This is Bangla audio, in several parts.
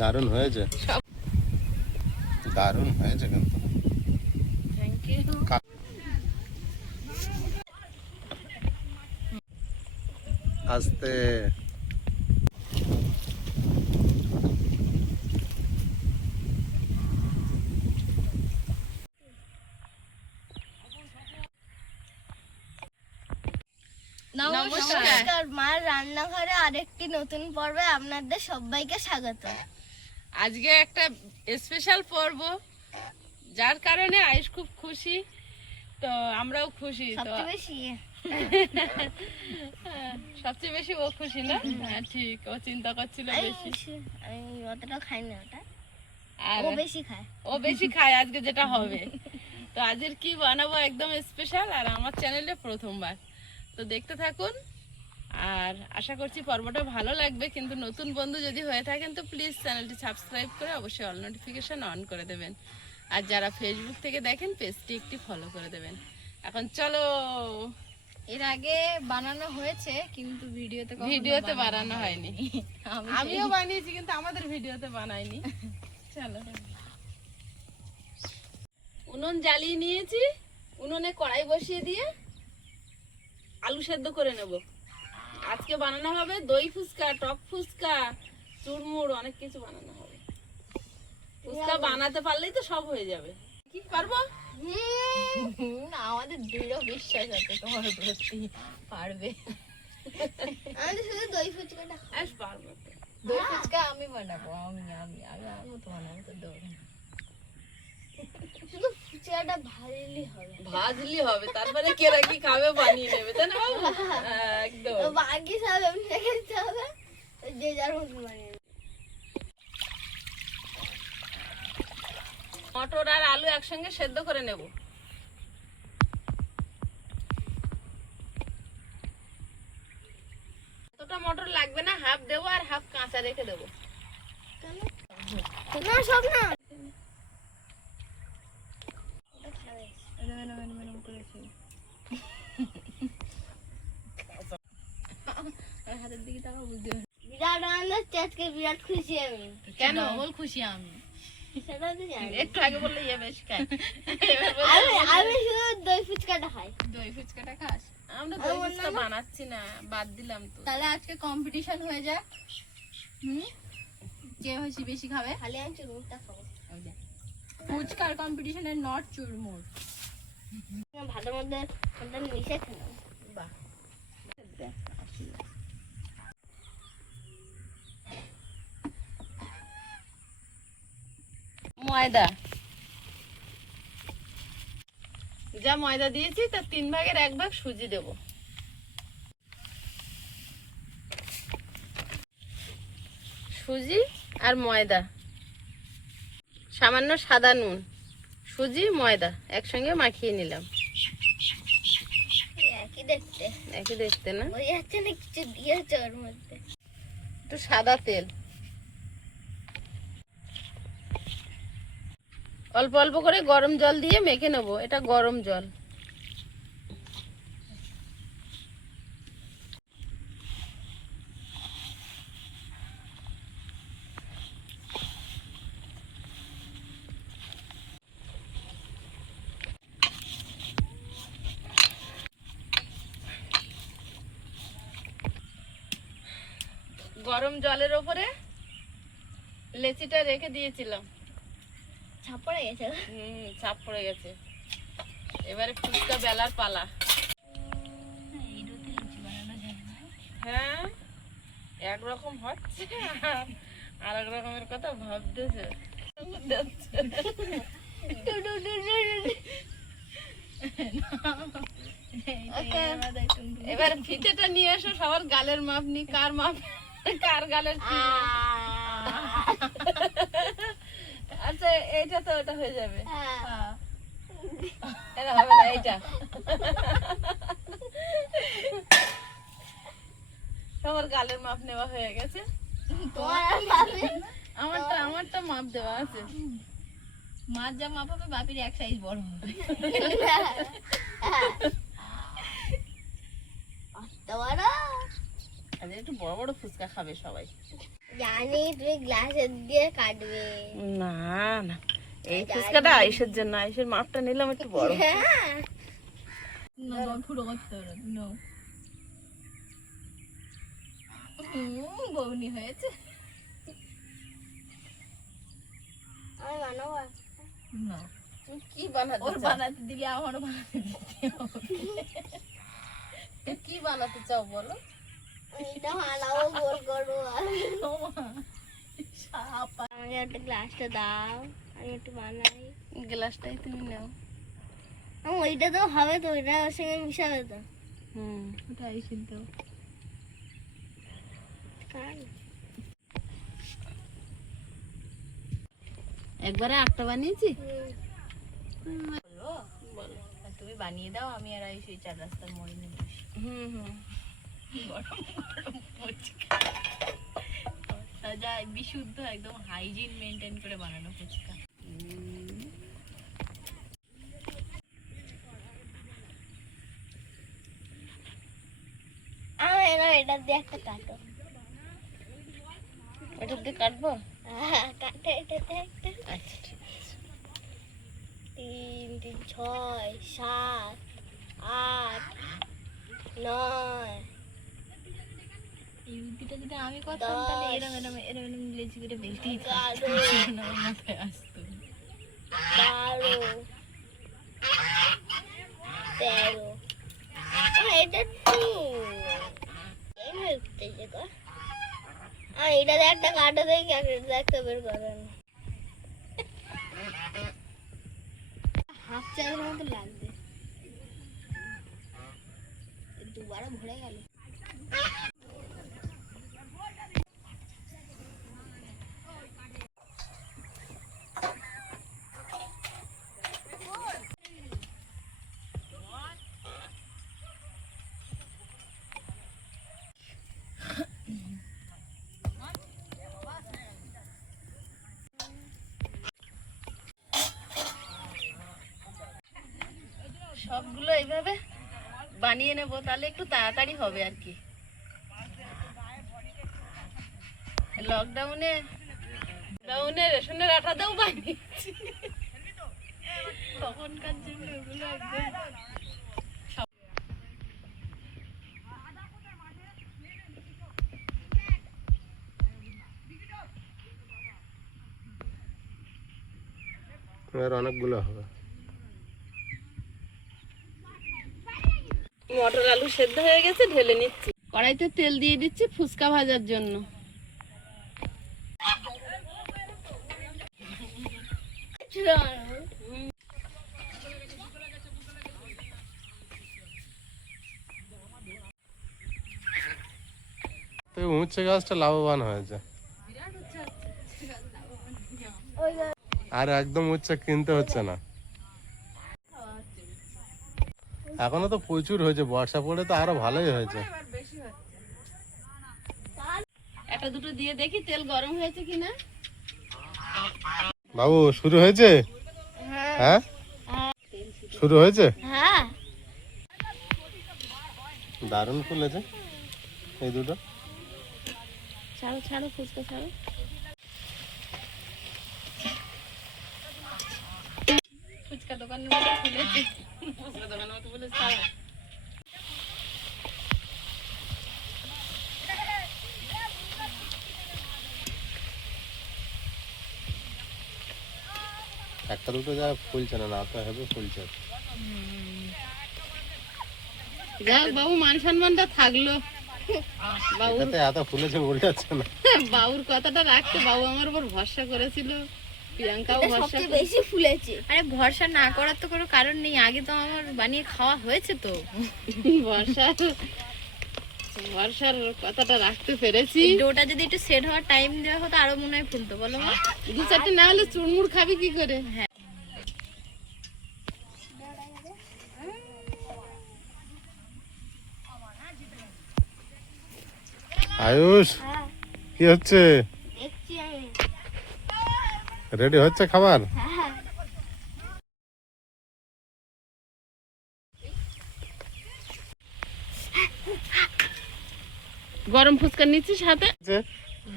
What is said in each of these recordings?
দারুণ হয়েছে, দারুণ হয়েছে কিন্তু। Thank you. আস্তে নমস্কার, মার রান্নাঘরে আরেকটি নতুন পর্বে আপনাদের সবাইকে স্বাগত। আজকে একটা স্পেশাল পর্ব, যার কারণে আয়ুষ খুব খুশি, তো আমরাও খুশি। তো সবচেয়ে বেশি সবচেয়ে বেশি ও খুশি না? হ্যাঁ ঠিক, ও চিন্তা করছিল বেশি। আমি অতটা খাই না ওটা, আর ও বেশি খায়। ও বেশি খায় আজকে যেটা হবে। তো আজকের কি বানাবো একদম স্পেশাল, আর আমার চ্যানেলে প্রথমবার, তো দেখতে থাকুন। আর আশা করছি পর্বটা ভালো লাগবে। কিন্তু নতুন বন্ধু যদি হয়ে থাকেন তো প্লিজ চ্যানেলটি সাবস্ক্রাইব করে অবশ্যই অল নোটিফিকেশন অন করে দেবেন। আর যারা ফেসবুক থেকে দেখেন পেজটি একটি ফলো করে দেবেন। এখন চলো। এর আগে বানানো হয়েছে কিন্তু ভিডিওতে বানানো হয়নি। আমিও বানিয়েছি কিন্তু আমাদের ভিডিওতে বানাইনি। চলো, উনুন জ্বালিয়ে নিয়েছি, উনুনে কড়াই বসিয়ে দিয়ে আলু সেদ্ধ করে নেব। আজকে বানানো হবে দই ফুচকা, টক ফুচকা, চুরমুর, অনেক কিছু বানানো হবে। ফুচকা বানাতে পারলেই তো সব হয়ে যাবে। কি পারবো? আমাদের দৃঢ় বিশ্বাস আছে তোমার প্রতি, পারবে। আমি শুধু দই ফুচকাটা পারবো। দই ফুচকা আমি বানাবো, আমি তো বানাবো, তো দই শুধু ফুচকাটা ভাজলি হবে, তারপরে কেরা কি খাবে বানিয়ে নেবে, তাই না বাবু? একদম। বাকি সব এমনি খেতে হবে, যে যার মতো বানিয়ে নেবে। মটর আর আলু একসঙ্গে সেদ্ধ করে নেব। এতটা মটর লাগবে না, হাফ দেবো আর হাফ কাঁচা রেখে দেবো। না সব না, হাতের দিকে টাকা বুঝতে বিরাট আনন্দ, আজকে বিরাট খুশি আমি। কেন বল খুশি? আমি সেটা তো জানি। একটু আগে বললে ইয়ে বেশি খাই। আমি শুধু দই ফুচকাটা খাই। দই ফুচকাটা খাস? আমরা দই ফুচকা বানাচ্ছি না, বাদ দিলাম তো। তাহলে আজকে কম্পিটিশন হয়ে যাক, যে বেশি বেশি খাবে। খালি আমি চুরমুরটা খাবো। ফুচকার কম্পিটিশনে নট চুরমুর। ভাতের মধ্যে মিশে খেলাম। বাহ, ময়দা, যা ময়দা দিয়েছি তার 3 ভাগের 1 ভাগ সুজি দেব। সুজি আর ময়দা, সামান্য সাদা নুন, সুজি ময়দা একসঙ্গে মাখিয়ে নিলাম। একই দেখতে, একই দেখতে না? ওই যাচ্ছে না কিছু দিয়েছে ওর মধ্যে। একটু সাদা তেল, অল্প অল্প করে গরম জল দিয়ে মেখে নেব। এটা গরম জল। গরম জলের ওপরে লেচিটা রেখে দিয়েছিলাম। ছাপ পড়ে গেছে। চাপ পড়ে গেছে। এবারে ফুচকা বেলার পালা। হ্যাঁ, একরকম হচ্ছে আর এক রকমের কথা ভাবতেছে। এবার ফিতেটা নিয়ে এসো, সবার গালের মাপ নি, কার মাপ কার গালের কি মাপ। আচ্ছা এইটা তো ওটা হয়ে যাবে। এটা হবে না, এইটা সবার গালের মাপ নেওয়া হয়ে গেছে। আমারটা মাপ দেওয়া আছে। মার যা মাপ হবে বাপির 1 সাইজ বড় হবে। আজ একটু বড় বড় ফুচকা খাবে সবাই। জানি তুমি গ্লাসের দিয়ে কাটবে। না না, এই ফুচকাটা আয়ুষের জন্য, আয়ুষের মাপটা নিলাম একটু বড়। হ্যাঁ পুরো করতে হবে। বউনি হয়েছে। আমি বানাবো না। তুমি কি বানাতে ওর চাও? বানাতে দিলে আমারও বানাতে দিতে হবে। তুমি কি বানাতে চাও বলো? এটা বানাবো, গোল করবো আমি। আমাকে একটা গ্লাসটা দাও, আমি একটু বানাই। গ্লাসটাই তুমি নাও। ওইটা তো হবে তো, ওইটা ওর সঙ্গে মিশাবে তো। ওটাই সিদ্ধ। একবারে আটটা বানিয়েছি। তুমি বানিয়ে দাও, আমি আর আইসি চার রাস্তার মোড়ে নিয়ে বসি। গরম গরম ফুচকা। তাজা বিশুদ্ধ একদম হাইজিন মেনটেন করে বানানো ফুচকা। এটা দিয়ে একটা কাটো। এটা দিয়ে কাটবো? কাটো এটাতে একটা। আচ্ছা ঠিক আছে। 3 3 6 7 8 9। এই বুদ্ধিটা যদি আমি করতাম তাহলে এরম এরম এরম এরম লেজি করে বেলতেই থাকতাম। আমার মাথায় আসতো। 12 13। এটা তো এটাতে একটা কাটা দেখে একটা বের করেন। হাফ চায়ের মতো লাগবে। দুবারে ভরে গেল। সবগুলো এইভাবে বানিয়ে নেবো, তাহলে একটু তাড়াতাড়ি হবে আর কি। লকডাউনে রেশনের আটাতেও বানিয়েছি তখনকার জন্য ওগুলো একদম। আর অনেকগুলো হবে। মটর আলু সেদ্ধ হয়ে গেছে, ঢেলে নিচ্ছি। কড়াইতে তেল দিয়ে দিচ্ছি ফুচকা ভাজার জন্য। তো এই উচ্ছে গাছটা লাভবান হয়েছে। আর একদম উচ্ছে কিনতে হচ্ছে না। এখনো তো প্রচুর হয়েছে, বর্ষা পড়ে তো আরো ভালোই হয়েছে। একটা দুটো দিয়ে দেখি তেল গরম হয়েছে কিনা। বাবু শুরু হয়েছে? হ্যাঁ শুরু হয়েছে। হ্যাঁ দারুণ ফুলেছে এই দুটো। ছাড়ো ছাড়ো ফুচকা ছাড়ো। ফুচকা দোকানের মতো ফুলেছে, ফুচকা দোকানের মতো বলে ছাড়ো। একটা দুটো যা ফুলছে না, না তো হবে ফুলছে। যাক বাবু, মান সম্মানটা থাকলো। এটাতে এত ফুলেছে উল্টাচ্ছে না। বাবুর কথাটা রাখতে, বাবু আমার উপর ভরসা করেছিল, প্রিয়াঙ্কাও ভরসা সবচেয়ে বেশি ফুলেছে। আরে ভরসা না করার তো কোনো কারণ নেই, আগে তো আমার বানিয়ে খাওয়া হয়েছে তো। ভরসার কথাটা রাখতে পেরেছি। ডোটা যদি একটু সেট হওয়ার টাইম দেওয়া হতো আরো মনে হয় ফুলতো, বলো মা। দু চারটে না হলে চুরমুর খাবি কি করে? হ্যাঁ আয়ুষ কি হচ্ছে? দেখছি আমি। রেডি হচ্ছে খাবার? হ্যাঁ গরম ফুচকা নিচ্ছিস হাতে? যে,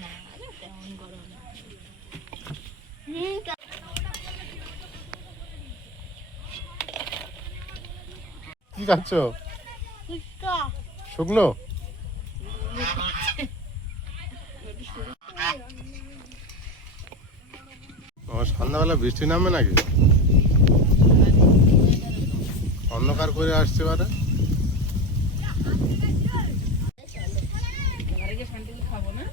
না আরে তেমন গরম না। কি খাচ্ছ? শুকনো? সন্ধ্যাবেলা বৃষ্টি নামবে নাকি? অন্ধকার করে আসছে বারে। ঘরে গিয়ে শান্তি করে খাবো না?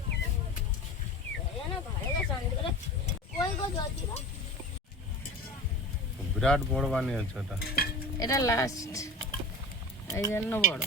বিরাট বড় বানিয়েছে ওটা। এটা লাস্ট, এই জন্য বড়।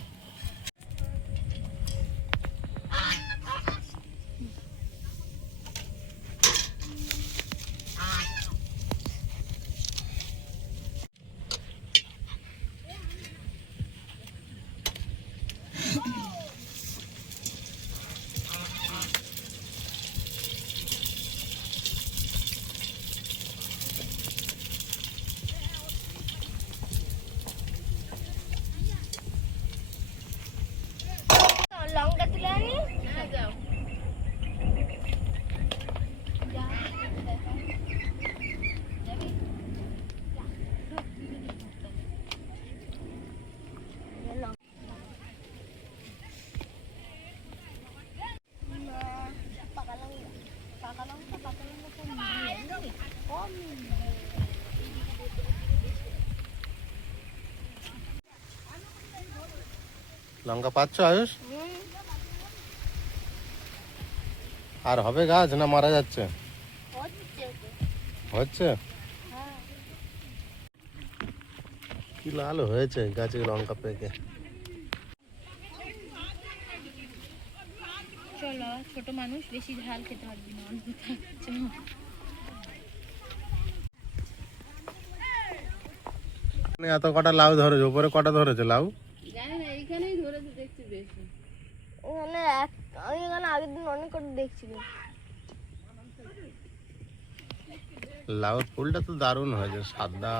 লঙ্কা তুলে আনি। হ্যাঁ যাও। পাকা লঙ্কা কম লঙ্কা পাচ্ছ আয়ুষ? আর হবে গাছ না মারা যাচ্ছে? হচ্ছে? কি লাল হয়েছে গাছে লঙ্কা পেকে। চলো, ছোট মানুষ বেশি ঝাল খেতে পারবি না, অল্প খাচ্ছ। এত কটা লাউ ধরেছে, উপরে কটা ধরেছে লাউ? জানি না, এইখানেই ধরেছে দেখছি বেশি। আমি এখানে আগের দিন অনেক করে দেখছিলাম। লাউর ফুলটা তো দারুণ হয়েছে, সাদা।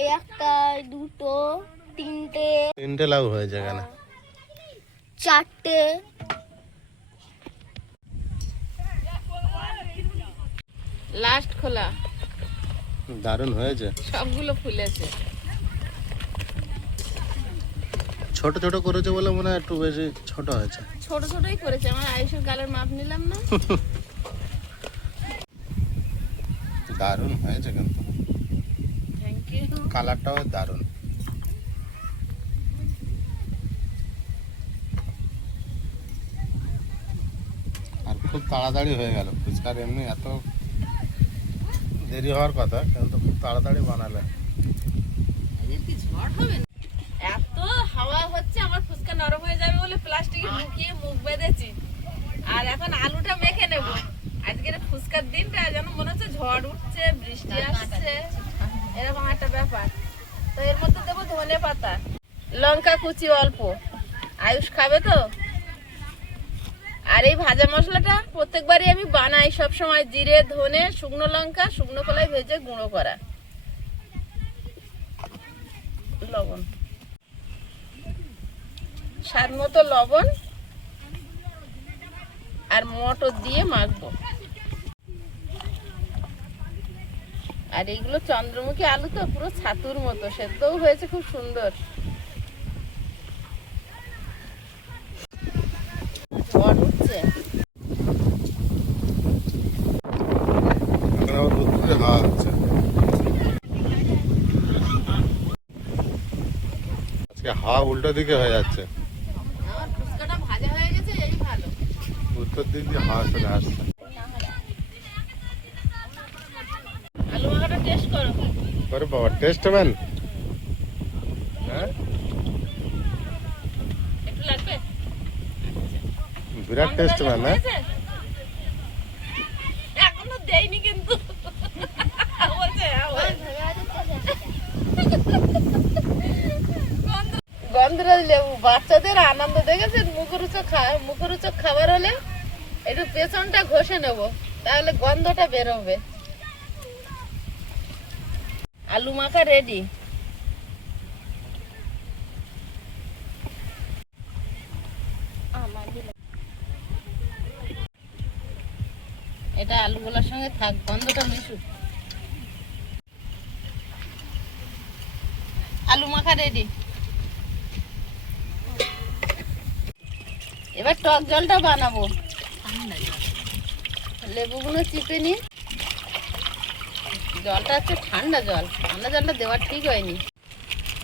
এই একটা, দুটো, তিনটে লাউ হয়েছে এখানে। চারটে। লাস্ট খোলা, দারুণ হয়েছে। সবগুলো ফুলেছে। ছোট ছোট করেছে বলে মনে হয় একটু বেশি ছোট হয়েছে। ছোট ছোটই করেছে, আমার আয়ুষের গালের মাপ নিলাম না। দারুণ হয়েছে কিন্তু, থ্যাংক ইউ। কালারটাও দারুণ। আর খুব তাড়াতাড়ি হয়ে গেল ফুচকার, এমনি এত দেরি হওয়ার কথা কিন্তু খুব তাড়াতাড়ি বানালে। আজকে কি ঝড় হবে না? এত হাওয়া হচ্ছে, আমার ফুচকা নরম হয়ে যাবে বলে প্লাস্টিকে ঢুকিয়ে মুখ বেঁধেছি। আর এখন আলুটা মেখে নেব। আজকের ফুচকার দিনটা যেন মনে হচ্ছে ঝড় উঠছে, বৃষ্টি আসছে, এরকম একটা ব্যাপার। তো এর মধ্যে দেবো ধনে পাতা, লঙ্কা কুচি অল্প। আয়ুষ খাবে তো। আর এই ভাজা মশলাটা প্রত্যেকবারই আমি বানাই সব সময়, জিরে, ধনে, শুকনো লঙ্কা, শুকনো কলাই ভেজে গুঁড়ো করা। লবণ, স্বাদ মতো লবণ, আর মটর দিয়ে মাখবো। আর এইগুলো চন্দ্রমুখী আলু তো পুরো ছাতুর মতো, সেদ্ধও হয়েছে খুব সুন্দর। ঝড় উঠছে। এখন আবার দুধ হাওয়া হচ্ছে। আজকে হাওয়া উল্টো দিকে হয়ে যাচ্ছে, আমার ফুচকাটা ভাজা হয়ে গেছে, এই ভালো। উত্তর দিক দিয়ে হাওয়া চলে আসছে। আলু মাখাটা টেস্ট করো। ওরে বাবা, টেস্ট ম্যান। হ্যাঁ, একটু লাগবে? বিরাট টেস্ট ম্যান। হ্যাঁ, হয়েছে? এখনো দেয়নি কিন্তু। বলছে, হ্যাঁ, হয়েছে। গন্ধরাজ লেবু, বাচ্চাদের আনন্দ দেখেছেন? মুখরোচক খাবার হলে একটু পেছনটা ঘষে নেব, তাহলে গন্ধটা বেরোবে। আলু মাখা রেডি। আমার এটা আলুগুলোর সঙ্গে থাক, গন্ধটা মিশুক। আলু মাখা রেডি। এবার টক জলটা বানাবো। লেবুগুলো চিপে নি। জলটা হচ্ছে ঠান্ডা জল, ঠান্ডা জলটা দেওয়া ঠিক হয়নি।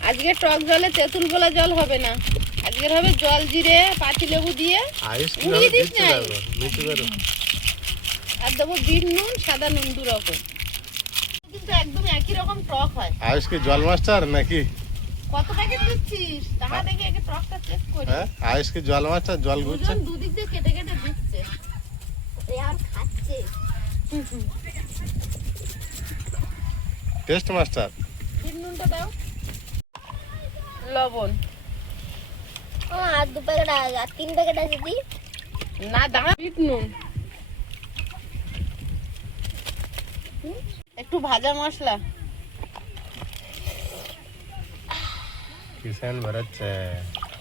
আজকে টক জলে তেঁতুল গোলা জল হবে না, আজকের হবে জল জিরে পাতি লেবু দিয়ে আয়ুষ উড়িয়ে দিস না। মিঠু করো। আর দেবো বিট নুন, সাদা নুন, 2 রকম, কিন্তু একদম একই রকম টক হয়। আয়ুষ কি জল মাস্টার নাকি? কত প্যাকেট দিচ্ছিস? তাহা দেখি আগে টকটা চেক করি। হ্যাঁ, আয়ুষ কি জল মাস্টার, জল ঘুরছে? দুজন দুদিক দিয়ে কেটে কেটে দিচ্ছে। আর খাচ্ছে। Test master. বিট নুনটা দাও, লবণ। আর 2 প্যাকেট আছে, আর 3 প্যাকেট আছে দি। না দাঁড়া, বিট নুন, একটু ভাজা মশলা। কিষান বেরোচ্ছে।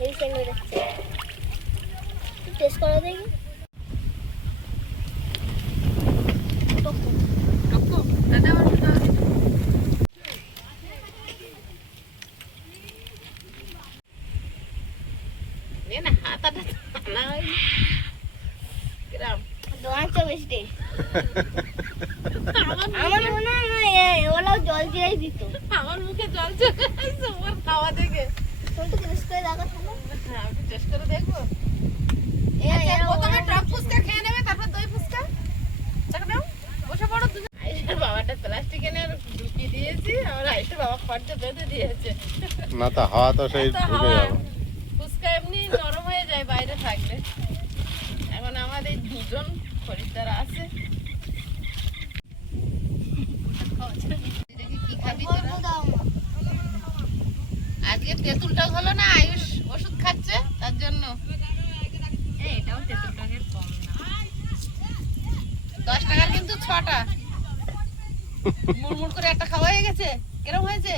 এই সেন্ড বেরোচ্ছে। টেস্ট করে দেখি। টকো দাদা আমার দাও। নে না, হাতাটা না হয়নি। গ্রাম তোমার তো বেশি। আমার মনে হয় না ওরাও জল জিরাই দিত। আমার মুখে জল চলে আসছে ওর খাওয়া দেখে। তুমি তো টেস্ট করে দেখো তাহলে। হ্যাঁ, আমি টেস্ট করে দেখবো। এরা প্রথমে টক ফুচকা খেয়ে নেবে, তারপর দই ফুচকা। চাকা দাও, বসে পড়ো দুজন। আইসার বাবাটা প্লাস্টিক এনে ঢুকিয়ে দিয়েছি, আমার আইসার বাবা খরচা বেঁধে দিয়েছে। না তো হাওয়া তো সেই এত ঢুকে হাওয়া। যাবে। ফুচকা এমনি নরম হয়ে যায় বাইরে থাকলে। এখন আমাদের 2জন খরিদ্দার আছে। দেখি কি খাবি তোরা? দাও মা। আজকে তেঁতুলটা হলো না, আয়ুষ ওষুধ খাচ্ছে তার জন্য। এটাও তেঁতুল টকের কম না। 10 টাকার কিন্তু 6টা। মুড়মুড় করে একটা খাওয়া হয়ে গেছে। কিরম হয়েছে?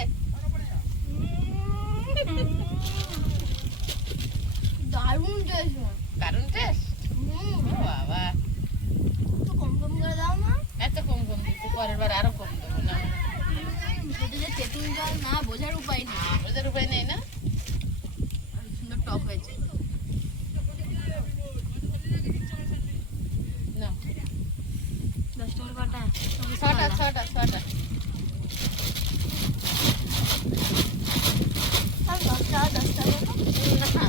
দারুণ টেস্ট। দারুণ টেস্ট। বাবা, একটু কম কম করে দাও মা। এত কম কম দিচ্ছি, পরের বার আরো কম দেবো না। এটা যে তেঁতুল জল না বোঝার উপায় নেই। ওদের উপায় নেই না। সুন্দর টক হয়েছে। না, 10 টাকার কটা? 6টা। আর 10 টাকা 10 টাকা। না,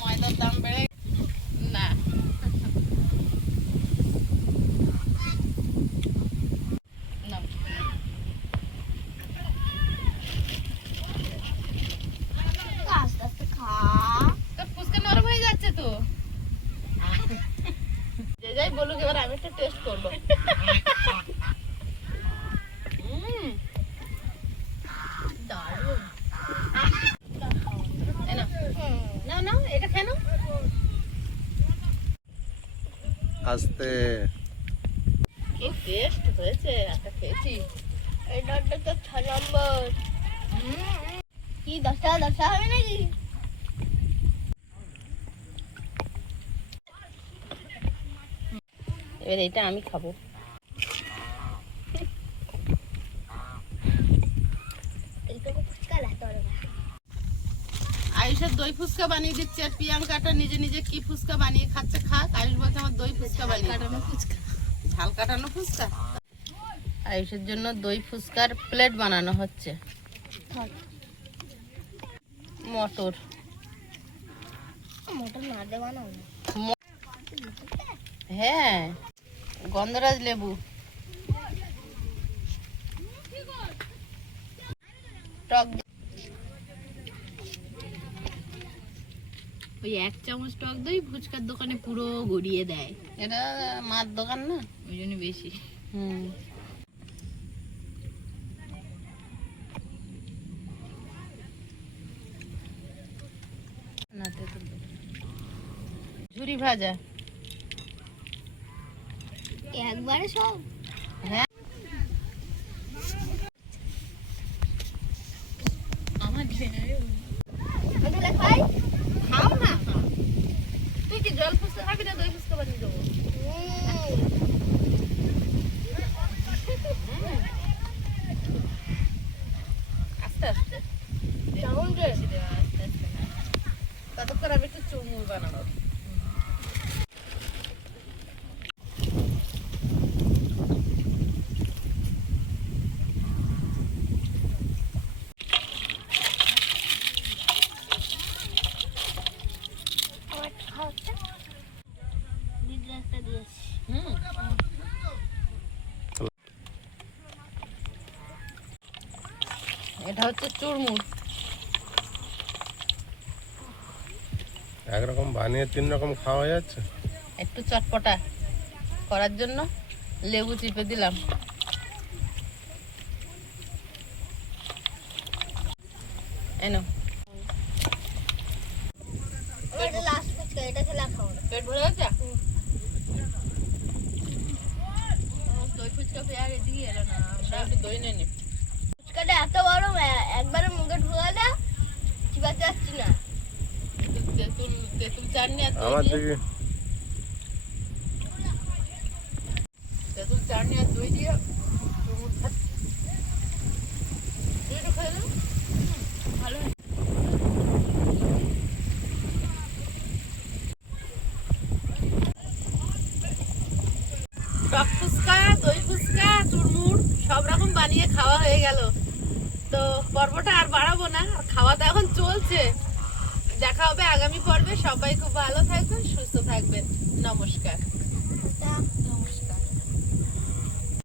ময়দার দাম বেড়ে না। না, আস্তে আস্তে খা। তো ফুচকা নরম হয়ে যাচ্ছে তো। যে যাই বলুক, এবার আমি একটা টেস্ট করবো। দারুণ। এই নাও। নাও, এটা খেয়ে নাও। আস্তে। কি টেস্ট হয়েছে, একটা খেয়েছি। এটা তো 6 নম্বর। কি 10 টাকা 10 টাকা হবে নাকি? এবার এটা আমি খাবো। এইটুকু ফুচকা লাতে হবে না। আয়ুষের দই ফুচকা বানিয়ে দিচ্ছে, আর প্রিয়াঙ্কাটা নিজে নিজে কি ফুচকা বানিয়ে খাচ্ছে। খাক। আয়ুষ বলছে আমার দই ফুচকা বানিয়ে কাটানো ফুচকা। ঝাল কাটানো ফুচকা। আয়ুষের জন্য দই ফুচকার প্লেট বানানো হচ্ছে। মটর মোটর না দে বানাও না। হ্যাঁ, গন্ধরাজ লেবু, টক ওই 1 চামচ টক দই ফুচকার দোকানে পুরো গড়িয়ে দেয়। এটা মার দোকান না, ওই জন্য বেশি। হুম। ঝুরি ভাজা। একবারে সব। হ্যাঁ, আমার এটা খাই। খাও না। তুই কি জল ফুচকা খাবি না দই ফুচকা বানিয়ে দেবো? একটা দিয়েছি। হুম। এটা হচ্ছে চুরমুর। একরকম বানিয়ে 3 রকম খাওয়া যাচ্ছে। একটু চটপটা করার জন্য লেবু চিপে দিলাম। এনো এটা লাস্ট ফুচকা, এটা খেলে আর খাবো না। পেট ভরে গেছে? দই ফুচকা পেয়ার এদিকে এলো না। আমরা একটু দই নিয়ে নি। ফুচকাটা এত গরম, একবারে মুখে ঢুকালে চিবাতে যাচ্ছি না। তেঁতুল তেঁতুল চাটনি আর দই আমার দিয়ে, দিকে তেঁতুল চাটনি আর দই দিয়ে চুরমুর খাচ্ছি। তুই একটু খেয়ে নে। ভালো টক ফুচকা, দই ফুচকা, চুরমুর সব রকম বানিয়ে খাওয়া হয়ে গেল। তো পর্বটা আর বাড়াবো না, আর খাওয়া তো এখন চলছে। দেখা হবে আগামী পর্বে। সবাই খুব ভালো থাকবেন, সুস্থ থাকবেন। নমস্কার।